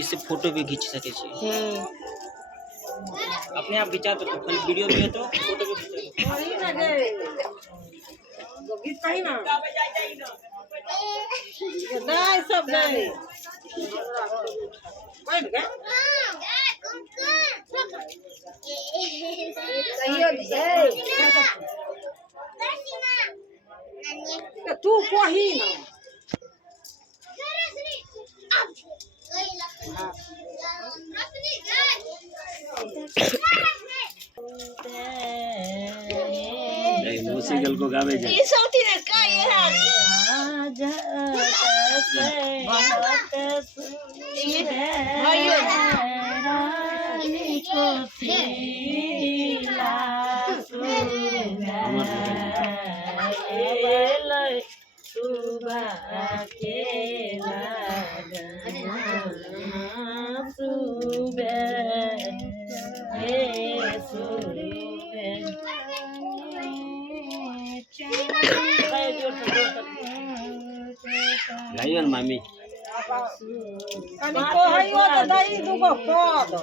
इससे फोटो भी खींच सके छी। अपने आप खिंचा तो खाली वीडियो भी है तो फोटो भी खींच वही ना जे गीत कहीं ना दाई सब दाई बैठ गए कहियो दिए तू कही ना म्यूजिकल को गावे जा ये सौती ने का ये भाइयों रानी को पीला सुबह के गाइयो मामी कनी को हइयो त दई दुगो को दो